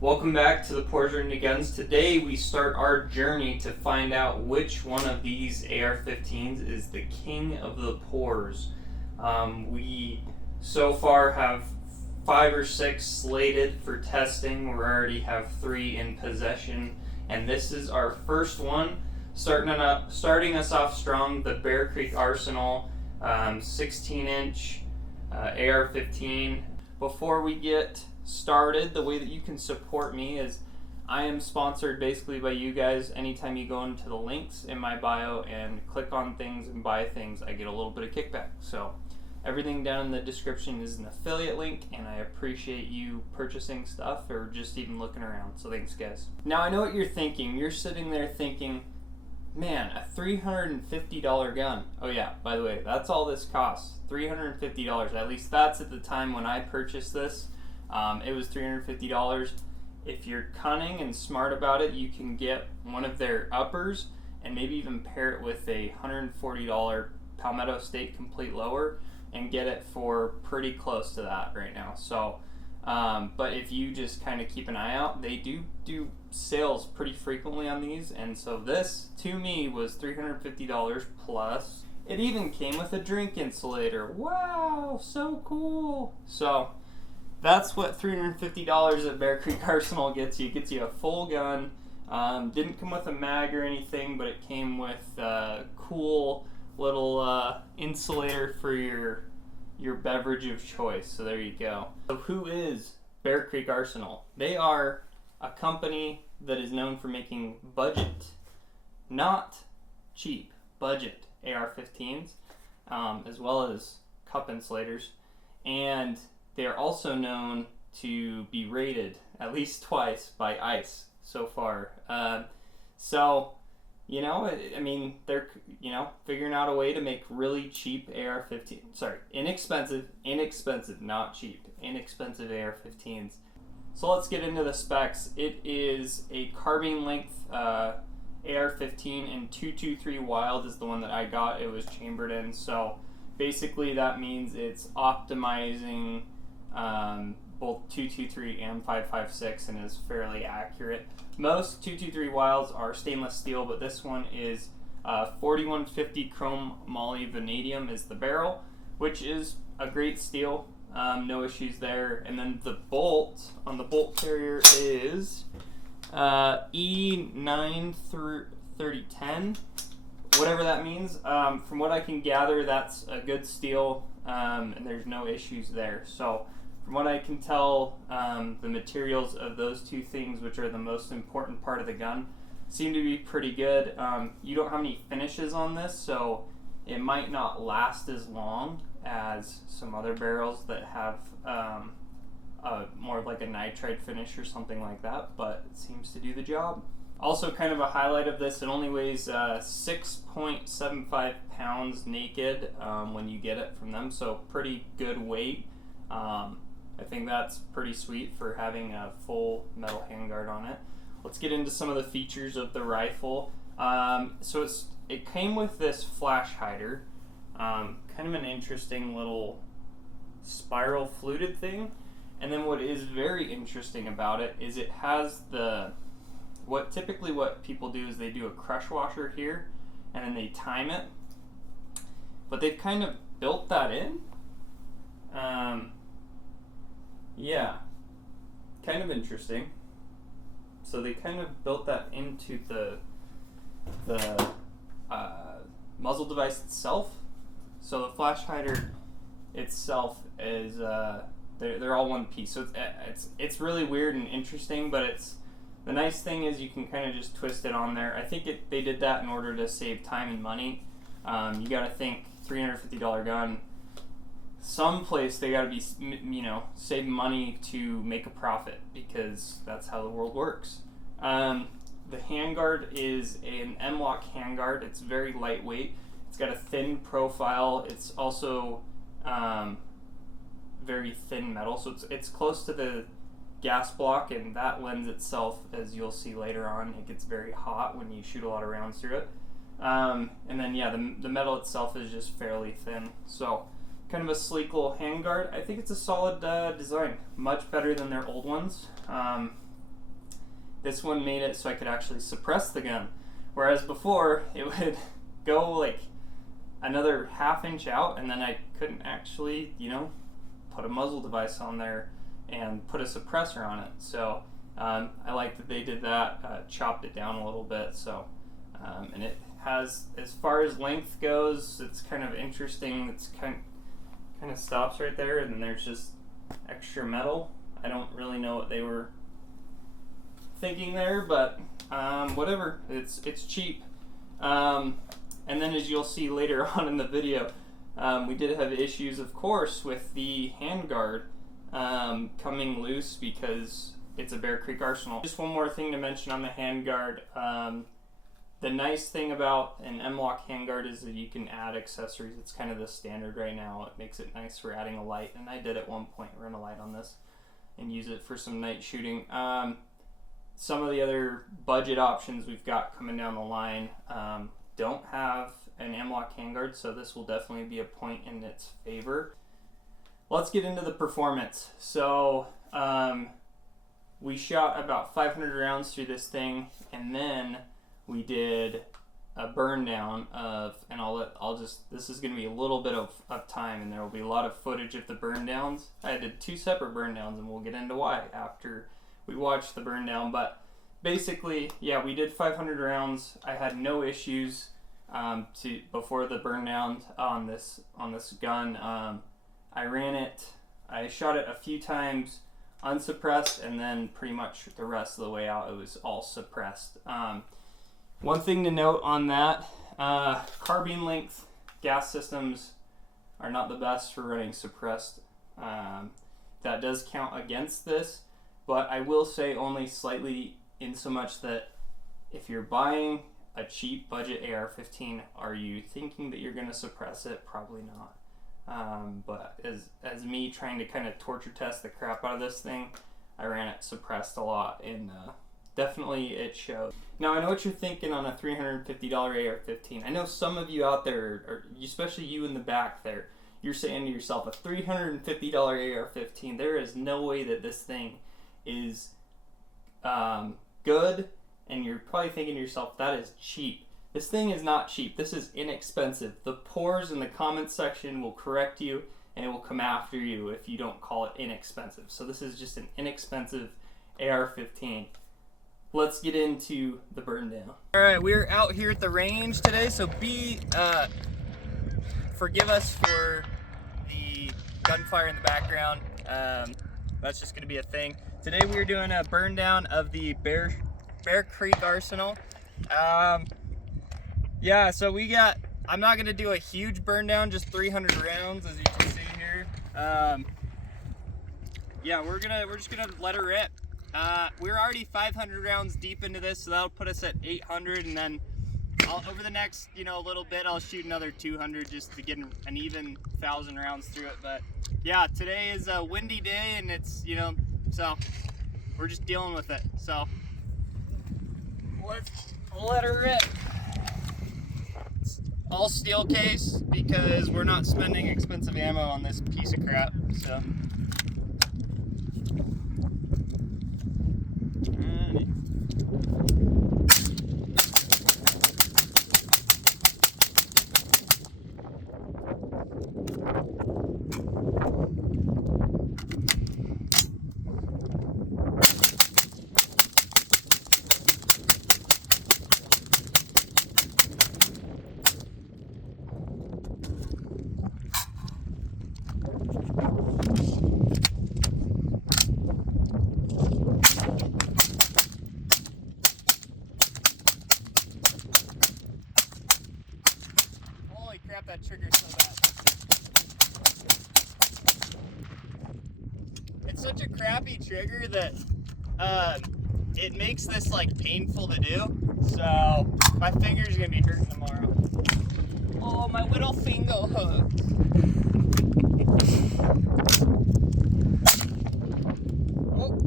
Welcome back to the Pours Written Guns. Today we start our journey to find out which one of these AR-15s is the king of the pours. We so far have 5 or 6 slated for testing. We already have 3 in possession, and this is our first one. Starting us off strong, the Bear Creek Arsenal 16-inch AR-15. Before we get started, the way that you can support me is I am sponsored basically by you guys. Anytime you go into the links in my bio and click on things and buy things, I get a little bit of kickback. So everything down in the description is an affiliate link, and I appreciate you purchasing stuff or just even looking around. So thanks, guys. Now I know what you're thinking. You're sitting there thinking, man, a $350 gun. Oh yeah, by the way, that's all this costs. $350. At least that's at the time when I purchased this. It was $350. If you're cunning and smart about it, you can get one of their uppers and maybe even pair it with a $140 Palmetto State Complete Lower and get it for pretty close to that right now. So, but if you just kind of keep an eye out, they do sales pretty frequently on these, and so this to me was $350 plus. It even came with a drink insulator. Wow, so cool. So that's what $350 at Bear Creek Arsenal gets you. It gets you a full gun. Didn't come with a mag or anything, but it came with a cool little insulator for your beverage of choice. So there you go. So who is Bear Creek Arsenal? They are a company that is known for making budget, not cheap, budget AR-15s, as well as cup insulators. And they are also known to be rated at least twice by ICE so far. So, you know, I mean, they're, you know, figuring out a way to make really cheap AR-15, inexpensive, not cheap, inexpensive AR-15s. So let's get into the specs. It is a carbine length AR-15, and 223 Wild is the one that I got. It was chambered in, so basically that means it's optimizing both 223 and 5.56 and is fairly accurate. Most 223 Wilds are stainless steel, but this one is 4150 chrome moly vanadium is the barrel, which is a great steel. No issues there. And then the bolt on the bolt carrier is E9 through 3010, whatever that means. From what I can gather, that's a good steel, and there's no issues there. So from what I can tell, the materials of those two things, which are the most important part of the gun, seem to be pretty good. You don't have any finishes on this, so it might not last as long as some other barrels that have more of like a nitride finish or something like that, but it seems to do the job. Also, kind of a highlight of this, it only weighs 6.75 pounds naked when you get it from them, so pretty good weight. I think that's pretty sweet for having a full metal handguard on it. Let's get into some of the features of the rifle. So it came with this flash hider, kind of an interesting little spiral fluted thing. And then what is very interesting about it is it has what people do is they do a crush washer here and then they time it, but they've kind of built that in. Yeah, kind of interesting. So they kind of built that into the muzzle device itself. So the flash hider itself is they're all one piece. So it's really weird and interesting, but the nice thing is you can kind of just twist it on there. I think they did that in order to save time and money. You got to think $350 gun. Someplace they got to be, saving money to make a profit, because that's how the world works. The handguard is an M-LOK handguard. It's very lightweight. It's got a thin profile. It's also very thin metal, so it's close to the gas block, and that lends itself, as you'll see later on, it gets very hot when you shoot a lot of rounds through it. And then the metal itself is just fairly thin. So kind of a sleek little handguard. I think it's a solid design, much better than their old ones. This one made it so I could actually suppress the gun. Whereas before, it would go like another half-inch out, and then I couldn't actually, put a muzzle device on there and put a suppressor on it. So I like that they did that, chopped it down a little bit. So and it has, as far as length goes, it's kind of interesting. It's kind of stops right there, and then there's just extra metal. I don't really know what they were thinking there, but whatever. It's cheap. And then, as you'll see later on in the video, we did have issues, of course, with the handguard coming loose because it's a Bear Creek Arsenal. Just one more thing to mention on the handguard. The nice thing about an M-LOK handguard is that you can add accessories. It's kind of the standard right now. It makes it nice for adding a light, and I did at one point run a light on this and use it for some night shooting. Some of the other budget options we've got coming down the line don't have an M-LOK handguard, so this will definitely be a point in its favor. Let's get into the performance. So we shot about 500 rounds through this thing, and then we did a burn down of, and this is going to be a little bit of time, and there will be a lot of footage of the burn downs. I did 2 separate burn downs, and we'll get into why after we watch the burn down. But basically, yeah, we did 500 rounds. I had no issues before the burn down on this gun. I ran it, I shot it a few times unsuppressed, and then pretty much the rest of the way out it was all suppressed. One thing to note on that, carbine length gas systems are not the best for running suppressed. That does count against this, but I will say only slightly, in so much that if you're buying a cheap budget AR-15, are you thinking that you're going to suppress it? Probably not. But as me trying to kind of torture test the crap out of this thing, I ran it suppressed a lot, and definitely it showed. Now, I know what you're thinking on a $350 AR-15. I know some of you out there, or especially you in the back there, you're saying to yourself, a $350 AR-15, there is no way that this thing is good, and you're probably thinking to yourself, that is cheap. This thing is not cheap. This is inexpensive. The pores in the comments section will correct you, and it will come after you if you don't call it inexpensive. So this is just an inexpensive AR-15. Let's get into the burn down. All right, we're out here at the range today, so forgive us for the gunfire in the background. That's just gonna be a thing. Today we're doing a burn down of the Bear Creek Arsenal. Yeah, so I'm not gonna do a huge burn down, just 300 rounds, as you can see here. Yeah, we're just gonna let her rip. We're already 500 rounds deep into this, so that'll put us at 800, and then over the next, little bit, I'll shoot another 200 just to get an even 1,000 rounds through it. But yeah, today is a windy day, and it's, so we're just dealing with it. So let's let her rip. It's all steel case because we're not spending expensive ammo on this piece of crap. So. That trigger's so bad. It's such a crappy trigger that it makes this like painful to do. So my finger's gonna be hurting tomorrow. Oh, my little finger hurts. Oh.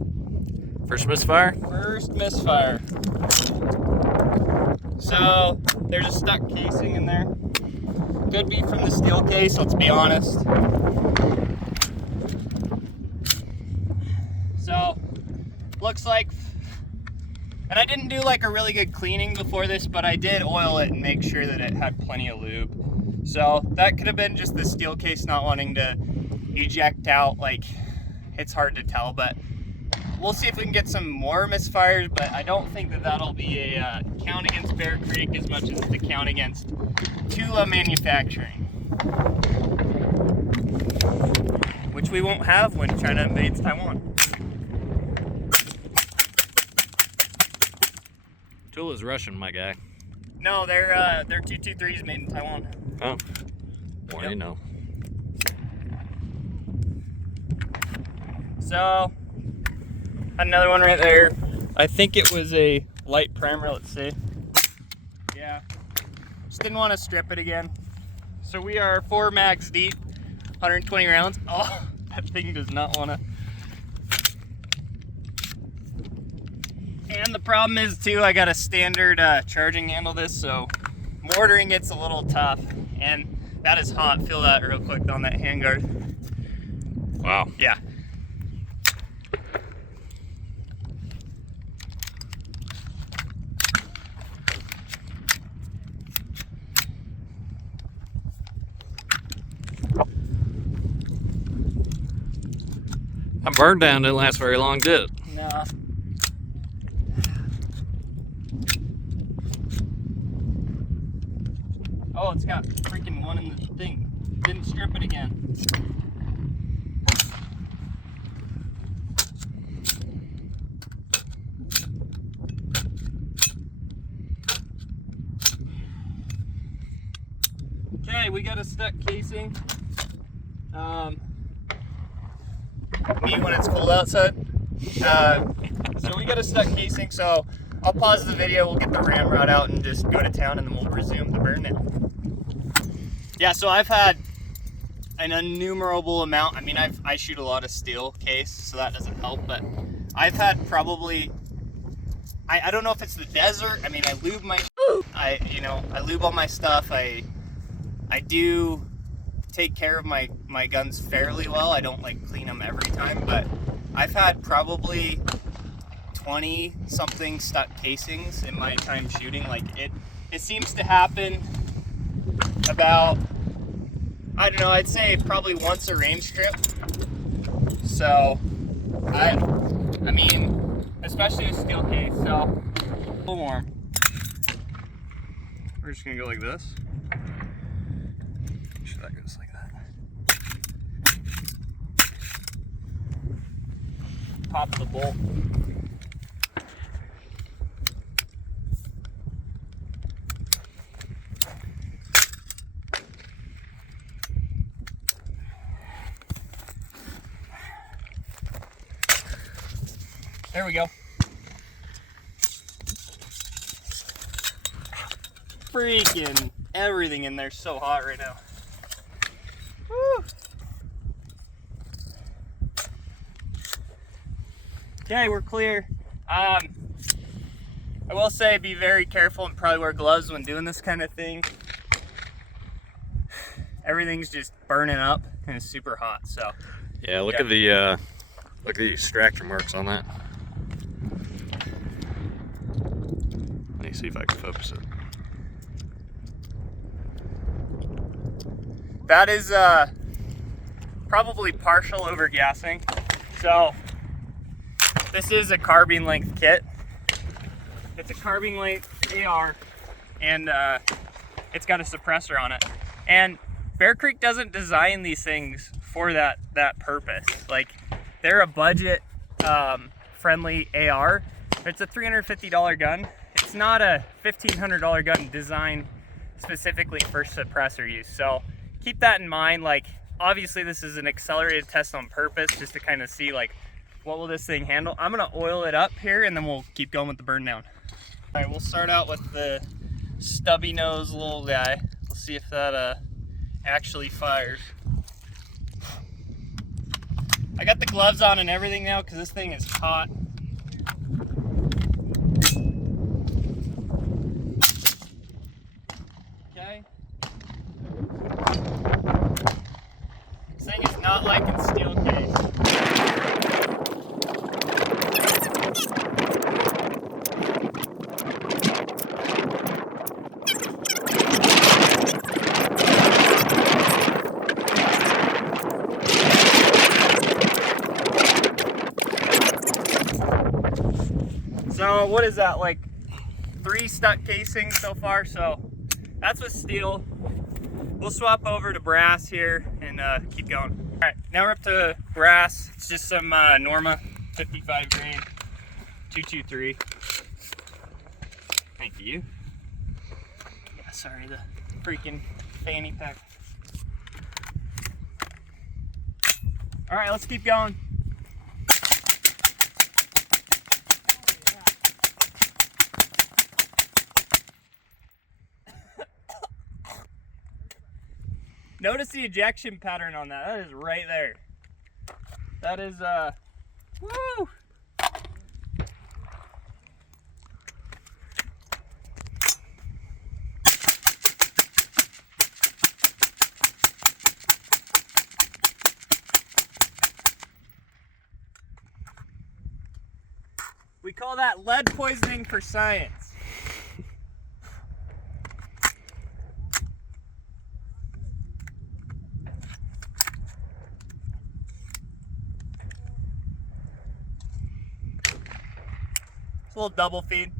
First misfire? First misfire. So there's a stuck casing in there. Could be from the steel case, let's be honest. So, looks like And I didn't do like a really good cleaning before this, but I did oil it and make sure that it had plenty of lube. So that could have been just the steel case not wanting to eject out. Like, it's hard to tell, but we'll see if we can get some more misfires, but I don't think that that'll be a count against Bear Creek as much as it's a count against Tula Manufacturing, which we won't have when China invades Taiwan. Tula's Russian, my guy. No, they're 223s made in Taiwan. Oh, more you know. So, another one right there. I think it was a light primer, let's see. Yeah, just didn't want to strip it again. So we are 4 mags deep, 120 rounds. Oh, that thing does not want to. And the problem is too, I got a standard charging handle this, so mortaring it's a little tough. And that is hot, feel that real quick on that handguard. Wow. Yeah. That burn down didn't last very long, did it? No. Oh, it's got freaking one in the thing. Didn't strip it again. Okay, we got a stuck casing. Me when it's cold outside. So we got a stuck casing, so I'll pause the video, we'll get the ramrod out and just go to town and then we'll resume the burn now. Yeah, so I've had an innumerable amount. I mean, I shoot a lot of steel case, so that doesn't help, but I've had probably, I don't know if it's the desert. I mean, I lube my, I lube all my stuff. I do take care of my guns fairly well. I don't like clean them every time, but I've had probably 20 something stuck casings in my time shooting. Like it seems to happen about, I don't know, I'd say probably once a range trip. So I mean, especially a steel case, so a little warm. We're just gonna go like this. Make sure that goes like that. Pop the bolt. There we go. Freaking everything in there's so hot right now. Woo. Okay, we're clear. I will say be very careful and probably wear gloves when doing this kind of thing. Everything's just burning up and it's super hot, so. Yeah, look at the extractor marks on that. Let me see if I can focus it. That is probably partial overgassing. So this is a carbine length kit. It's a carbine length AR, and it's got a suppressor on it. And Bear Creek doesn't design these things for that purpose. Like, they're a budget friendly AR. It's a $350 gun. It's not a $1,500 gun designed specifically for suppressor use. So keep that in mind. Like, obviously this is an accelerated test on purpose just to kind of see like what will this thing handle. I'm gonna oil it up here and then we'll keep going with the burn down. All right, we'll start out with the stubby nose little guy. We'll see if that actually fires. I got the gloves on and everything now because this thing is hot. Okay. This thing is not like in steel case. So what is that, like 3 stuck casings so far? So that's with steel. We'll swap over to brass here and keep going. All right, now we're up to brass. It's just some Norma 55 grain 223. Thank you. Yeah, sorry, the freaking fanny pack. All right, let's keep going. Notice the ejection pattern on that. That is right there. That is, woo! We call that lead poisoning for science. It's a little double feed.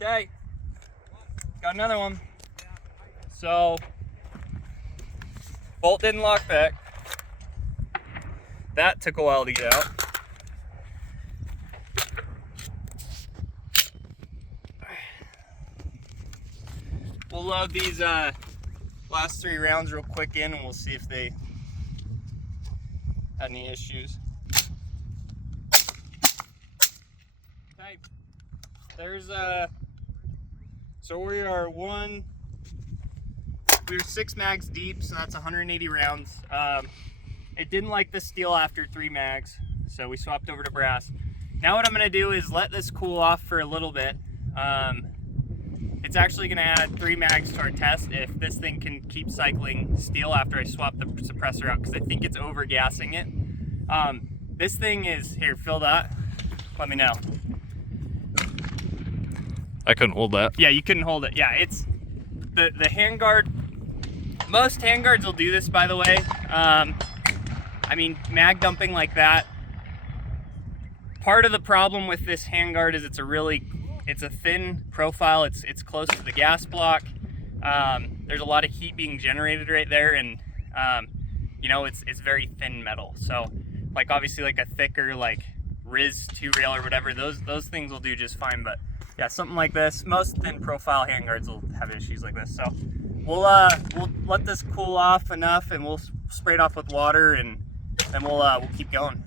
Okay, got another one. So, bolt didn't lock back. That took a while to get out. We'll load these last 3 rounds real quick in and we'll see if they had any issues. Okay, there's so we're 6 mags deep, so that's 180 rounds. It didn't like the steel after 3 mags, so we swapped over to brass. Now what I'm gonna do is let this cool off for a little bit. It's actually gonna add 3 mags to our test if this thing can keep cycling steel after I swap the suppressor out, because I think it's over gassing it. This thing is, here, fill that. Let me know. I couldn't hold that. Yeah, you couldn't hold it. Yeah, it's the handguard. Most handguards will do this, by the way. I mean, mag dumping like that. Part of the problem with this handguard is it's a thin profile. It's close to the gas block. There's a lot of heat being generated right there, and you know, it's very thin metal. So, like obviously, like a thicker like Riz 2 rail or whatever, those things will do just fine. But yeah, something like this, most thin profile handguards will have issues like this. So we'll let this cool off enough, and we'll spray it off with water, and then we'll keep going.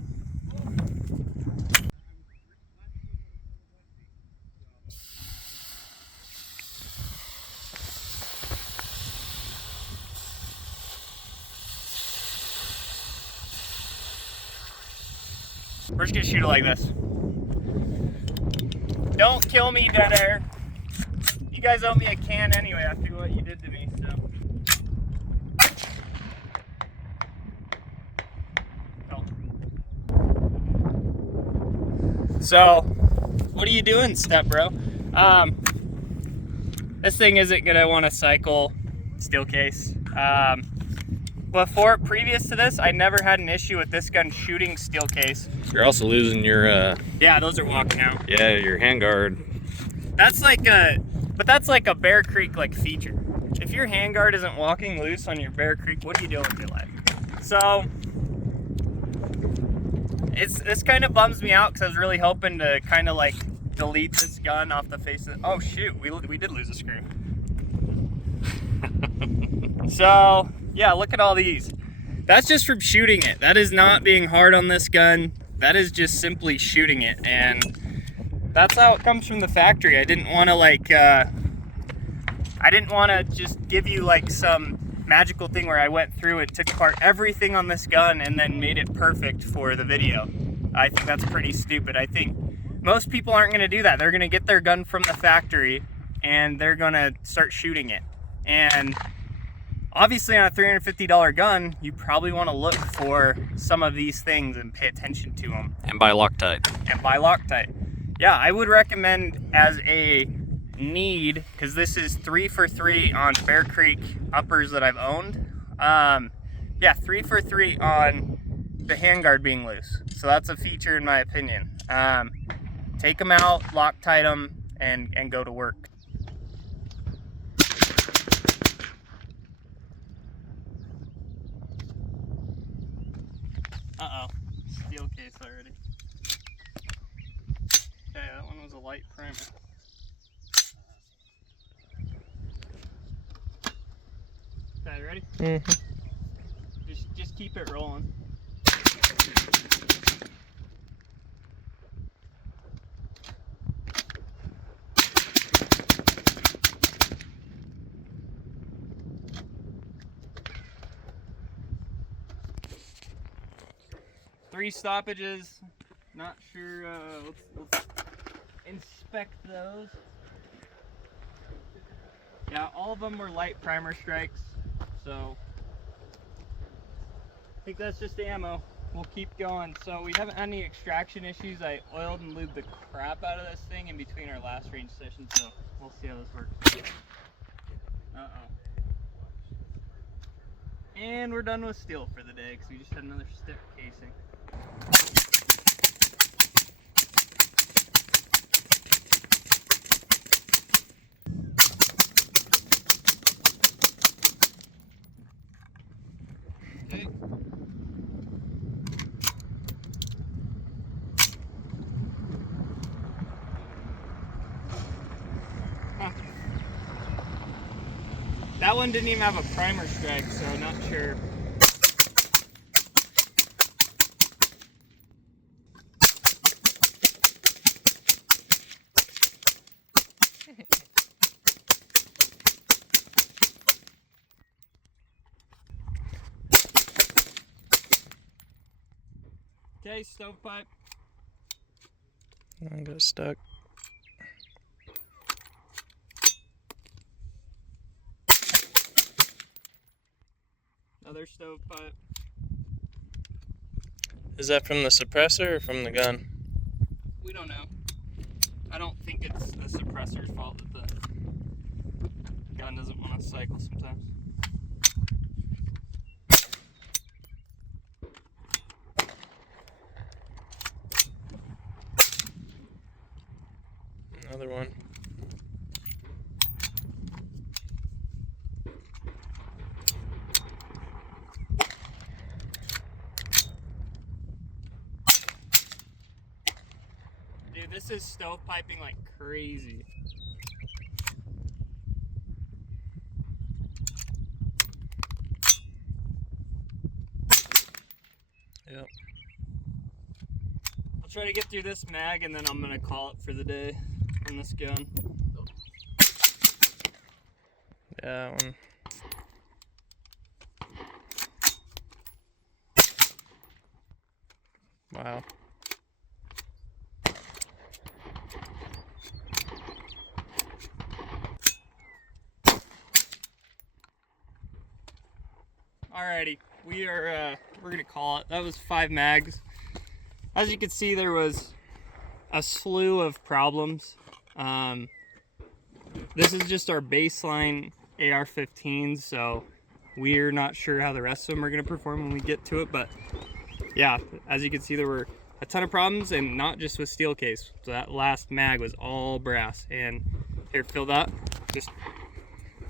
We're just gonna shoot it like this. Don't kill me, dead air. You guys owe me a can anyway after what you did to me, so. So, what are you doing, step bro? This thing isn't gonna want to cycle steel case. Previous to this, I never had an issue with this gun shooting steel case. You're also losing your yeah, those are walking out. yeah, your handguard. That's like that's like a Bear Creek like feature. If your handguard isn't walking loose on your Bear Creek, what are you doing with your life? So this kind of bums me out because I was really hoping to kind of like delete this gun off the face of. Oh shoot, we did lose a screw. So yeah, look at all these. That's just from shooting it. That is not being hard on this gun. That is just simply shooting it, and that's how it comes from the factory. I didn't want to just give you like some magical thing where I went through and took apart everything on this gun and then made it perfect for the video. I think that's pretty stupid. I think most people aren't going to do that. They're going to get their gun from the factory and they're going to start shooting it. And obviously on a $350 gun, you probably want to look for some of these things and pay attention to them. And buy Loctite. And buy Loctite. Yeah, I would recommend as a need, because this is 3 for 3 on Bear Creek uppers that I've owned. Yeah, 3 for 3 on the handguard being loose. So that's a feature in my opinion. Take them out, Loctite them, and go to work. Uh-oh, steel case already. Okay, that one was a light primer. Okay, ready? Mm-hmm. Just keep it rolling. Three stoppages. Not sure. Let's inspect those. Yeah, all of them were light primer strikes, so I think that's just ammo. We'll keep going. So we haven't had any extraction issues. I oiled and lubed the crap out of this thing in between our last range session, so we'll see how this works. Uh-oh. And we're done with steel for the day because we just had another stick casing. Okay. Huh. That one didn't even have a primer strike, so I'm not sure. Okay, stovepipe. I got stuck. Another stovepipe. Is that from the suppressor or from the gun? We don't know. I don't think it's the suppressor's fault that the gun doesn't want to cycle sometimes. Another one. Dude, this is stovepiping like crazy. Yep. I'll try to get through this mag and then I'm gonna call it for the day on this gun. Yeah, that one. Wow. Alrighty, we're gonna call it. That was 5 mags. As you can see, there was a slew of problems. This is just our baseline AR-15s, so we're not sure how the rest of them are gonna perform when we get to it. But yeah, as you can see, there were a ton of problems, and not just with steel case. So that last mag was all brass. And here, feel that. Just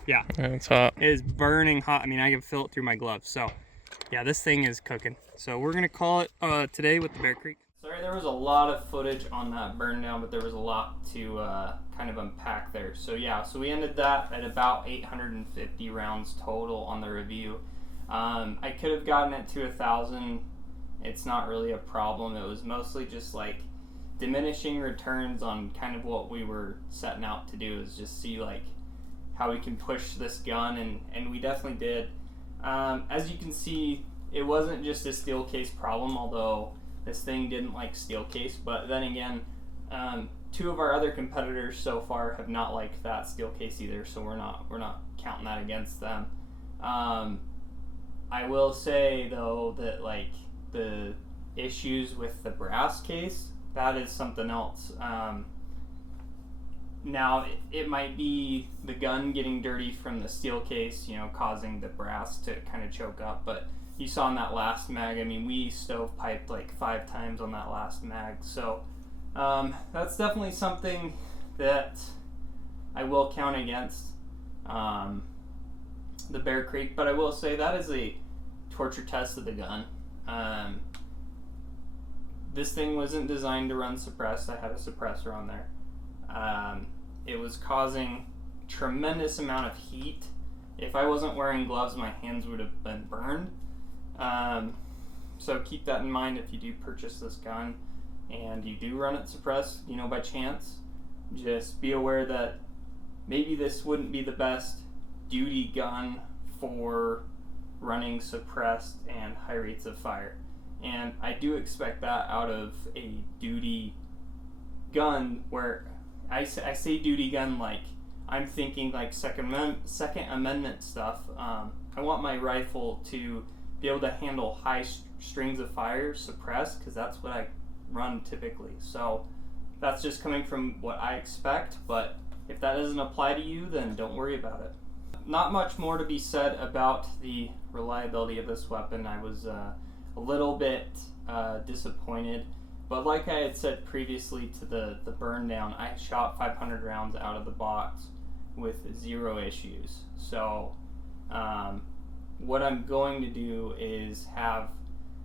yeah. It's hot. It is burning hot. I mean, I can feel it through my gloves. So, yeah, this thing is cooking. So we're gonna call it today with the Bear Creek. Sorry, there was a lot of footage on that burn down, but there was a lot to kind of unpack there. So yeah, so we ended that at about 850 rounds total on the review. I could have gotten it to 1,000. It's not really a problem. It was mostly just like diminishing returns on kind of what we were setting out to do, is just see like how we can push this gun, and we definitely did. As you can see, it wasn't just a steel case problem, although this thing didn't like steel case. But then again, 2 of our other competitors so far have not liked that steel case either, so we're not counting that against them. I will say though that like the issues with the brass case, that is something else. Now it might be the gun getting dirty from the steel case, causing the brass to kind of choke up. But you saw in that last mag, I mean, we stovepiped like 5 times on that last mag. So that's definitely something that I will count against the Bear Creek. But I will say that is a torture test of the gun. This thing wasn't designed to run suppressed. I had a suppressor on there. It was causing tremendous amount of heat. If I wasn't wearing gloves, my hands would have been burned. So keep that in mind if you do purchase this gun and you do run it suppressed, by chance. Just be aware that maybe this wouldn't be the best duty gun for running suppressed and high rates of fire. And I do expect that out of a duty gun, where I say duty gun like I'm thinking like Second Amendment stuff. I want my rifle to be able to handle high strings of fire suppressed, because that's what I run typically. So that's just coming from what I expect, but if that doesn't apply to you, then don't worry about it. Not much more to be said about the reliability of this weapon. I was a little bit disappointed, but like I had said previously to the burn down, I shot 500 rounds out of the box with 0 issues. So what I'm going to do is have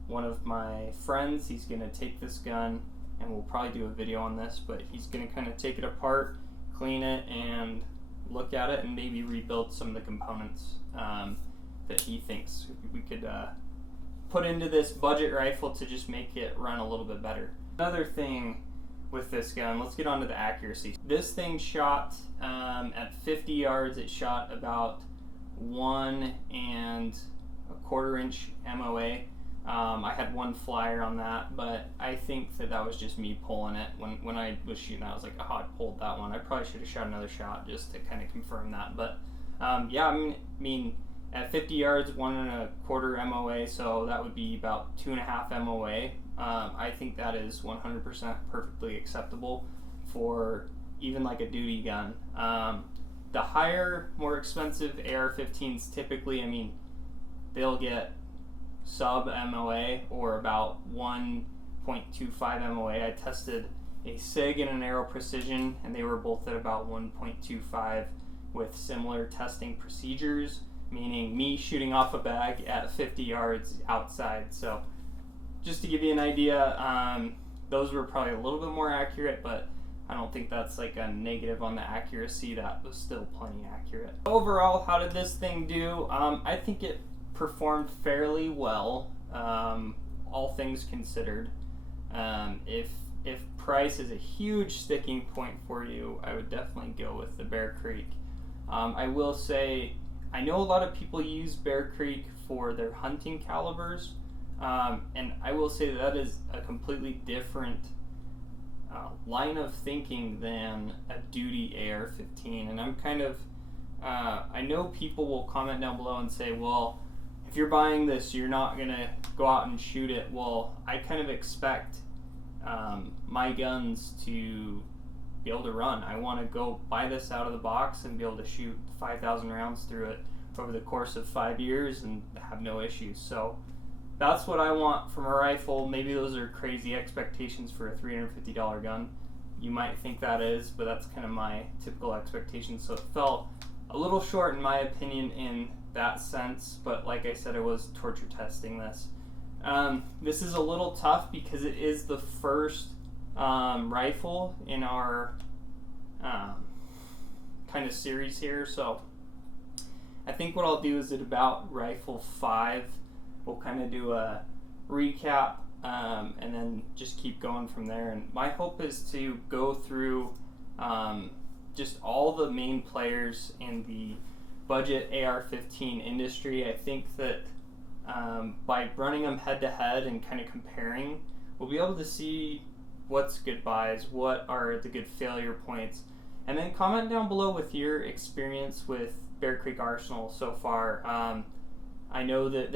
one of my friends, he's going to take this gun, and we'll probably do a video on this, but he's going to kind of take it apart, clean it, and look at it, and maybe rebuild some of the components that he thinks we could put into this budget rifle to just make it run a little bit better. Another thing with this gun, let's get on to the accuracy. This thing shot at 50 yards, it shot about 1 1/4 inch MOA. I had one flyer on that, but I think that was just me pulling it. When I was shooting, I was like, oh, I pulled that one. I probably should have shot another shot just to kind of confirm that. But yeah, I mean, at 50 yards, 1 1/4 MOA, so that would be about 2.5 MOA. I think that is 100% perfectly acceptable for even like a duty gun. The higher, more expensive AR-15s typically, I mean, they'll get sub MOA or about 1.25 MOA. I tested a SIG and an Aero Precision, and they were both at about 1.25 with similar testing procedures, meaning me shooting off a bag at 50 yards outside. So just to give you an idea, those were probably a little bit more accurate, but I don't think that's like a negative on the accuracy. That was still plenty accurate. Overall, how did this thing do? I think it performed fairly well, all things considered. If price is a huge sticking point for you, I would definitely go with the Bear Creek. I will say, I know a lot of people use Bear Creek for their hunting calibers, and I will say that is a completely different line of thinking than a duty AR-15. And I'm kind of, I know people will comment down below and say, well, if you're buying this, you're not going to go out and shoot it. Well, I kind of expect my guns to be able to run. I want to go buy this out of the box and be able to shoot 5,000 rounds through it over the course of 5 years and have no issues. So that's what I want from a rifle. Maybe those are crazy expectations for a $350 gun. You might think that is, but that's kind of my typical expectation. So it fell a little short in my opinion in that sense, but like I said, I was torture testing this. This is a little tough because it is the first rifle in our kind of series here. So I think what I'll do is at about rifle 5, we'll kind of do a recap and then just keep going from there. And my hope is to go through just all the main players in the budget AR-15 industry. I think that by running them head to head and kind of comparing, we'll be able to see what's good buys, what are the good failure points, and then comment down below with your experience with Bear Creek Arsenal so far. I know that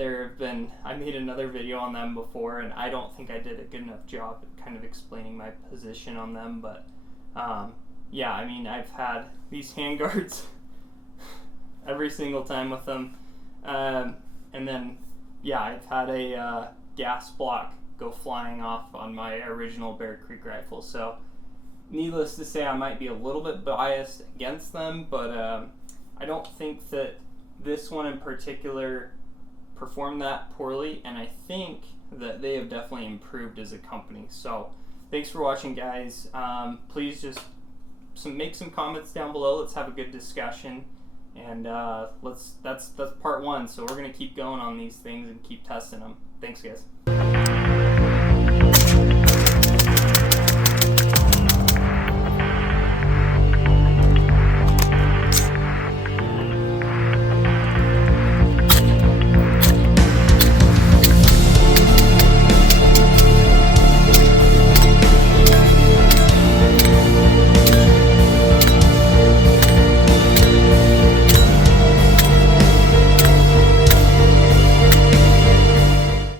I made another video on them before, and I don't think I did a good enough job kind of explaining my position on them, but yeah, I mean, I've had these handguards every single time with them, and then yeah, I've had a gas block go flying off on my original Bear Creek rifle, so needless to say, I might be a little bit biased against them, but I don't think that this one in particular performed that poorly, and I think that they have definitely improved as a company. So thanks for watching, guys. Please just make some comments down below. Let's have a good discussion, and that's part one. So we're gonna keep going on these things and keep testing them. Thanks, guys.